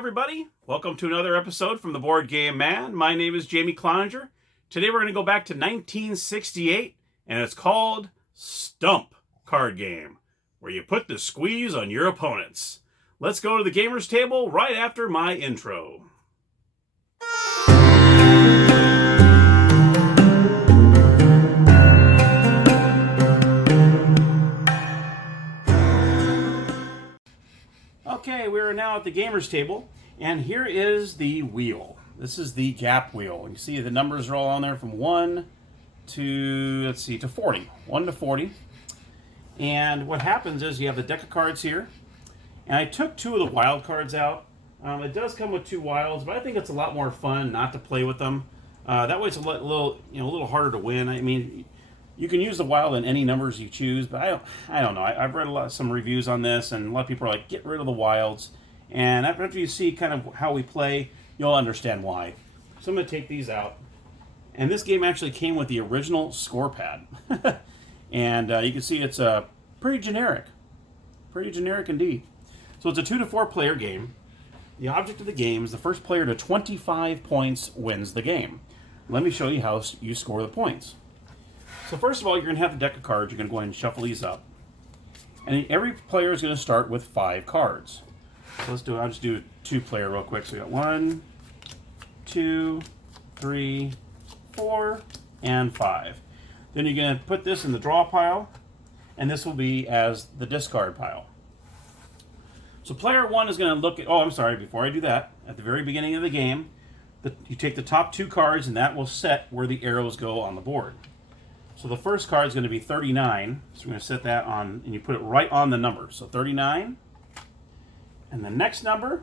everybody. Welcome to another episode from the Board Game Man. My name is Jamie Cloninger. Today we're going to go back to 1968, and it's called Stump card game, where you put the squeeze on your opponents. Let's go to the gamers table right after my intro. Okay, we are now at the gamers table, and here is the wheel. This is the gap wheel. You see the numbers are all on there from 1 to, to 40. 1 to 40. And what happens is you have the deck of cards here, and I took 2 of the wild cards out. It does come with 2 wilds, but I think it's a lot more fun not to play with them. That way it's a little harder to win. I mean, you can use the wild in any numbers you choose, but I don't know. I've read some reviews on this, and a lot of people are like, get rid of the wilds. And after you see kind of how we play, you'll understand why. So I'm going to take these out. And this game actually came with the original score pad. And you can see it's pretty generic. Pretty generic indeed. So it's a 2 to 4 player game. The object of the game is the first player to 25 points wins the game. Let me show you how you score the points. So first of all, you're going to have the deck of cards. You're going to go ahead and shuffle these up. And every player is going to start with 5 cards. So I'll just do 2-player real quick. So we got 1, 2, 3, 4, and 5. Then you're going to put this in the draw pile, and this will be as the discard pile. So player 1 is going to look at, before I do that, at the very beginning of the game, you take the top 2 cards, and that will set where the arrows go on the board. So the first card is going to be 39. So we're going to set that on, and you put it right on the number. So 39. And the next number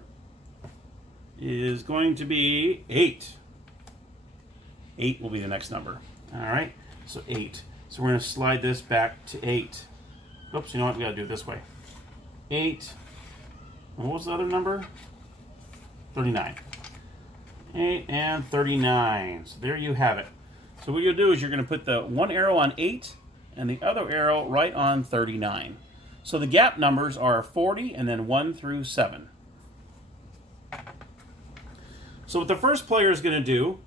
is going to be 8. 8 will be the next number. All right. So 8. So we're going to slide this back to 8. Oops, you know what? We got to do it this way. 8. And what was the other number? 39. 8 and 39. So there you have it. So what you'll do is you're going to put the one arrow on 8 and the other arrow right on 39. So the gap numbers are 40 and then 1 through 7. So what the first player is going to do,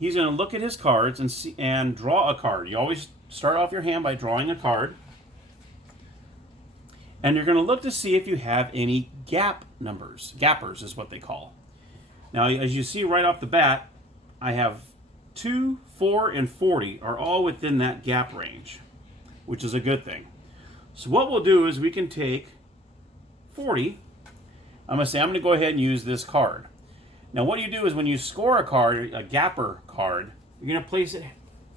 he's going to look at his cards and draw a card. You always start off your hand by drawing a card. And you're going to look to see if you have any gap numbers. Gappers is what they call. Now, as you see right off the bat, I have 2, 4, and 40 are all within that gap range, which is a good thing. So what we'll do is we can take 40. I'm going to go ahead and use this card. Now what you do is when you score a card, a gapper card, you're going to place it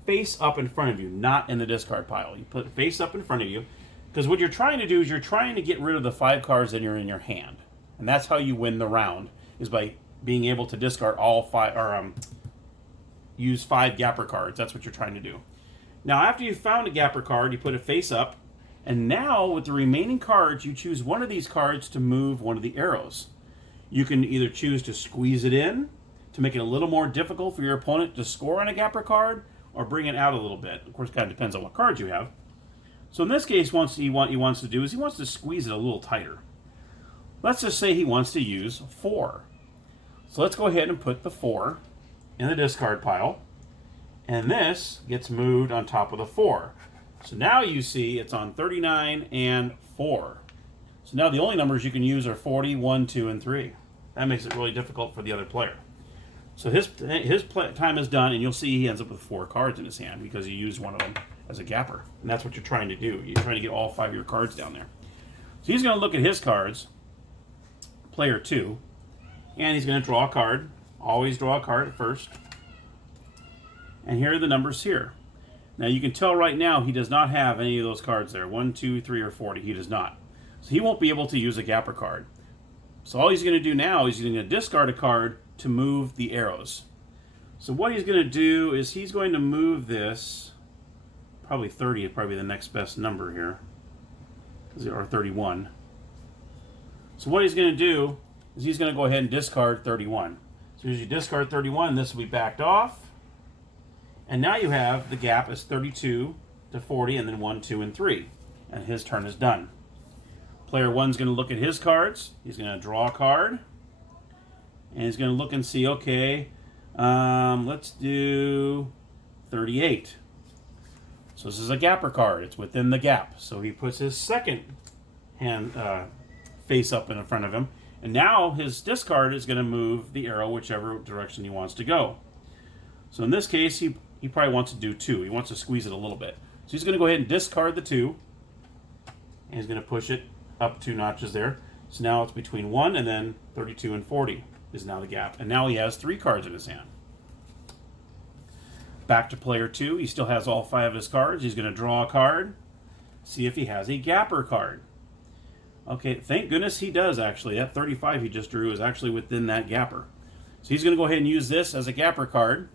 face up in front of you, not in the discard pile. You put it face up in front of you, because what you're trying to do is you're trying to get rid of the 5 cards that are in your hand. And that's how you win the round, is by being able to discard all 5, or use 5 gapper cards. That's what you're trying to do. Now, after you've found a gapper card, you put it face up, and now with the remaining cards, you choose one of these cards to move one of the arrows. You can either choose to squeeze it in to make it a little more difficult for your opponent to score on a gapper card, or bring it out a little bit. Of course, it kind of depends on what cards you have. So in this case, what he wants to do is he wants to squeeze it a little tighter. Let's just say he wants to use 4. So let's go ahead and put the 4 in the discard pile, and this gets moved on top of the 4. So now you see it's on 39 and 4. So now the only numbers you can use are 40, 1, 2, and 3. That makes it really difficult for the other player. So his time is done, and you'll see he ends up with 4 cards in his hand because he used one of them as a gapper. And that's what you're trying to do. You're trying to get all 5 of your cards down there. So he's going to look at his cards, player 2, and he's going to draw a card. Always draw a card at first. And here are the numbers here. Now you can tell right now he does not have any of those cards there. 1, 2, 3, or 40. He does not. So he won't be able to use a gapper card. So all he's going to do now is he's going to discard a card to move the arrows. So what he's going to do is he's going to move this, probably 30 is probably the next best number here, or 31. So what he's going to do is he's going to go ahead and discard 31. So as you discard 31, this will be backed off. And now you have the gap is 32 to 40, and then 1, 2, and 3. And his turn is done. Player 1's going to look at his cards. He's going to draw a card. And he's going to look and see, okay, let's do 38. So this is a gapper card. It's within the gap. So he puts his second hand face up in front of him. And now his discard is going to move the arrow whichever direction he wants to go. So in this case, he probably wants to do 2. He wants to squeeze it a little bit. So he's going to go ahead and discard the 2. And he's going to push it up 2 notches there. So now it's between 1 and then 32 and 40 is now the gap. And now he has 3 cards in his hand. Back to player 2. He still has all 5 of his cards. He's going to draw a card. See if he has a gapper card. Okay, thank goodness he does actually. That 35 he just drew is actually within that gapper. So he's going to go ahead and use this as a gapper card.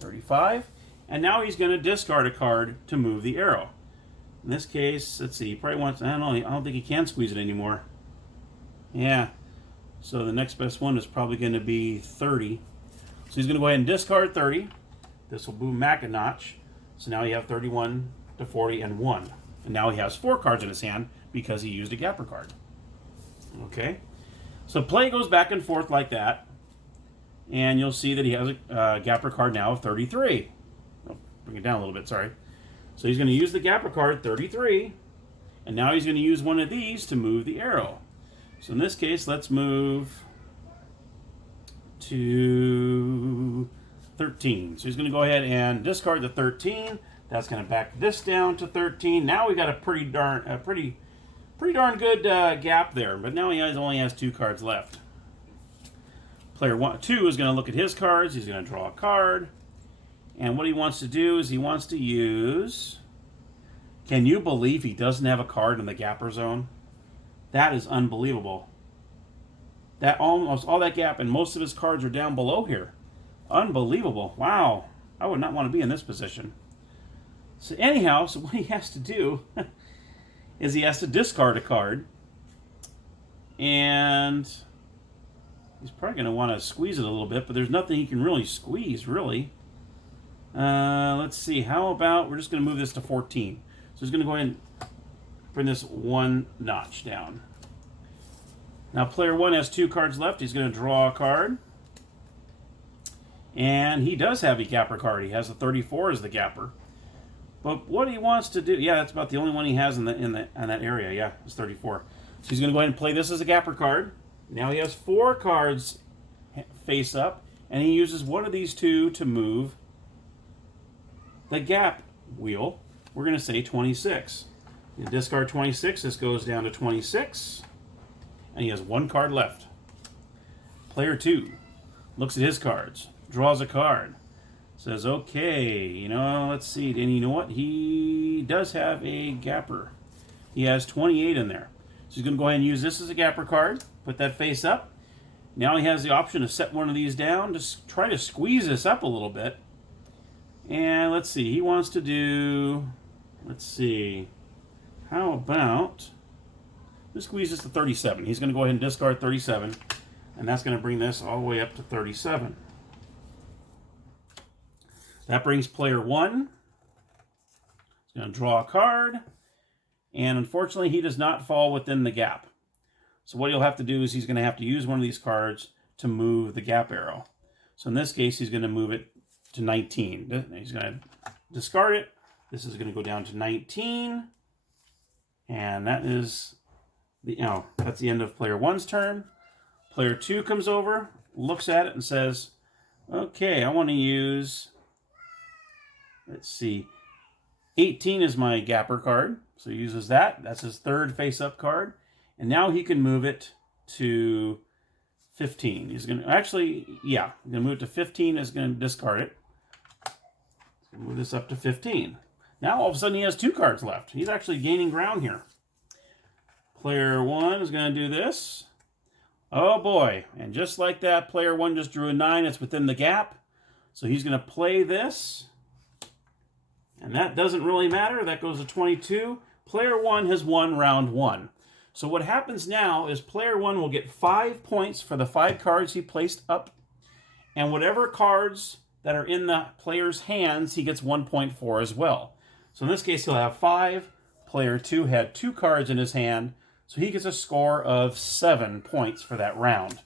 35. And now he's going to discard a card to move the arrow. In this case, let's see, he probably wants, I don't think he can squeeze it anymore. Yeah. So the next best one is probably going to be 30. So he's going to go ahead and discard 30. This will move back a notch. So now you have 31 to 40 and 1. And now he has 4 cards in his hand because he used a gapper card. Okay. So play goes back and forth like that. And you'll see that he has a gapper card now of 33. I'll bring it down a little bit, sorry. So he's going to use the gapper card 33. And now he's going to use one of these to move the arrow. So in this case, let's move to 13. So he's going to go ahead and discard the 13. That's going to back this down to 13. Now we got a pretty darn good gap there. But now he only has 2 cards left. Player 2 is going to look at his cards. He's going to draw a card. And what he wants to do is he wants to use... Can you believe he doesn't have a card in the gapper zone? That is unbelievable. That almost all that gap, and most of his cards are down below here. Unbelievable. Wow. I would not want to be in this position. So anyhow, so what he has to do is he has to discard a card. And he's probably going to want to squeeze it a little bit, but there's nothing he can really squeeze, really. Let's see. How about we're just going to move this to 14. So he's going to go ahead and bring this 1 notch down. Now player 1 has 2 cards left. He's going to draw a card. And he does have a gapper card. He has a 34 as the gapper. But what he wants to do, yeah, that's about the only one he has in that area. Yeah, it's 34. So he's going to go ahead and play this as a gapper card. Now he has 4 cards face up, and he uses one of these 2 to move the gap wheel. We're going to say 26. You discard 26. This goes down to 26, and he has 1 card left. Player 2 looks at his cards, draws a card, says, okay, let's see. And you know what? He does have a gapper. He has 28 in there. So he's going to go ahead and use this as a gapper card, put that face up. Now he has the option to set one of these down, just try to squeeze this up a little bit. And let's see, he wants to do, how about, let's squeeze this to 37. He's going to go ahead and discard 37, and that's going to bring this all the way up to 37. That brings player 1. He's going to draw a card. And unfortunately, he does not fall within the gap. So what he'll have to do is he's going to have to use one of these cards to move the gap arrow. So in this case, he's going to move it to 19. He's going to discard it. This is going to go down to 19. And that is that's the end of player 1's turn. Player 2 comes over, looks at it, and says, okay, I want to use... Let's see. 18 is my gapper card. So he uses that. That's his 3rd face-up card. And now he can move it to 15. He's going to... Actually, yeah. I'm going to move it to 15. He's going to discard it. He's going to move this up to 15. Now, all of a sudden, he has 2 cards left. He's actually gaining ground here. Player 1 is going to do this. Oh, boy. And just like that, player 1 just drew a 9. It's within the gap. So he's going to play this. And that doesn't really matter. That goes to 22. Player 1 has won round 1. So what happens now is player 1 will get 5 points for the 5 cards he placed up. And whatever cards that are in the player's hands, he gets 1 point for as well. So in this case, he'll have 5. Player 2 had 2 cards in his hand. So he gets a score of 7 points for that round.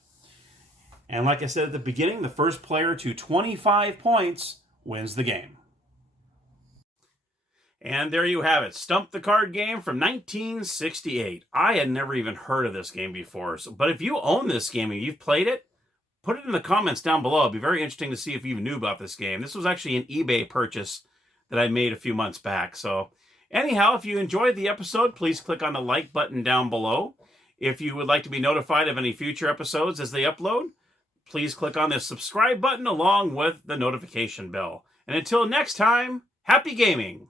And like I said at the beginning, the first player to 25 points wins the game. And there you have it, Stump the card game from 1968. I had never even heard of this game before, but if you own this game and you've played it, put it in the comments down below. It'd be very interesting to see if you knew about this game. This was actually an eBay purchase that I made a few months back. So anyhow, if you enjoyed the episode, please click on the like button down below. If you would like to be notified of any future episodes as they upload, please click on the subscribe button along with the notification bell. And until next time, happy gaming!